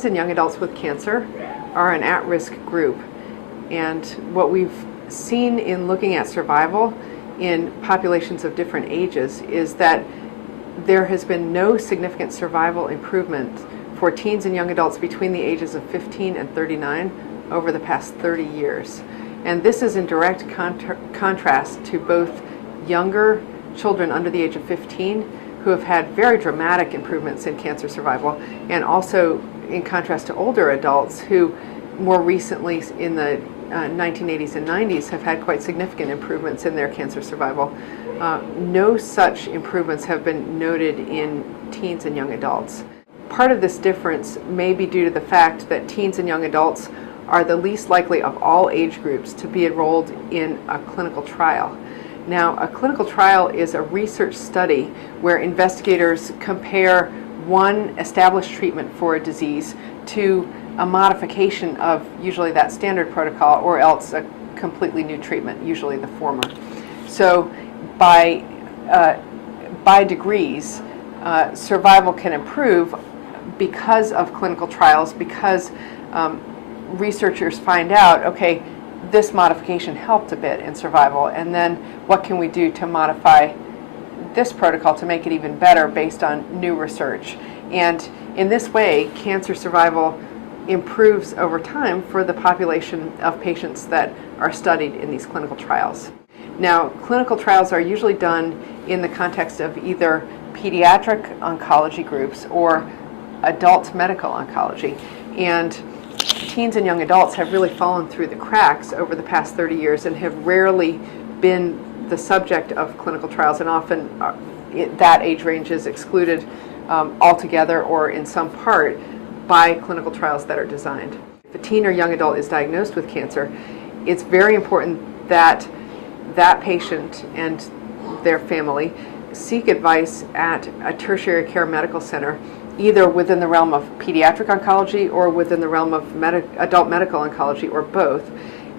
Teens and young adults with cancer are an at-risk group, and what we've seen in looking at survival in populations of different ages is that there has been no significant survival improvement for teens and young adults between the ages of 15 and 39 over the past 30 years. And this is in direct contrast to both younger children under the age of 15 who have had very dramatic improvements in cancer survival, and also in contrast to older adults who more recently in the 1980s and 90s have had quite significant improvements in their cancer survival. No such improvements have been noted in teens and young adults. Part of this difference may be due to the fact that teens and young adults are the least likely of all age groups to be enrolled in a clinical trial. Now, a clinical trial is a research study where investigators compare one established treatment for a disease to a modification of usually that standard protocol, or else a completely new treatment, usually the former. So by degrees, survival can improve because of clinical trials, because researchers find out, okay, this modification helped a bit in survival, and then what can we do to modify this protocol to make it even better based on new research. And in this way, cancer survival improves over time for the population of patients that are studied in these clinical trials. Now, clinical trials are usually done in the context of either pediatric oncology groups or adult medical oncology. And teens and young adults have really fallen through the cracks over the past 30 years and have rarely been the subject of clinical trials, and often that age range is excluded altogether or in some part by clinical trials that are designed. If a teen or young adult is diagnosed with cancer, it's very important that that patient and their family seek advice at a tertiary care medical center, either within the realm of pediatric oncology or within the realm of adult medical oncology, or both,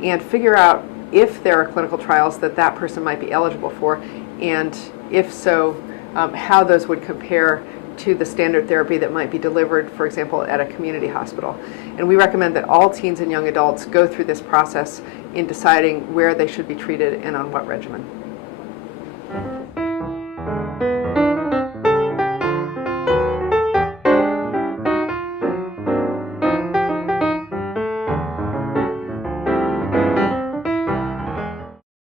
and figure out if there are clinical trials that that person might be eligible for, and if so, how those would compare to the standard therapy that might be delivered, for example, at a community hospital. And we recommend that all teens and young adults go through this process in deciding where they should be treated and on what regimen.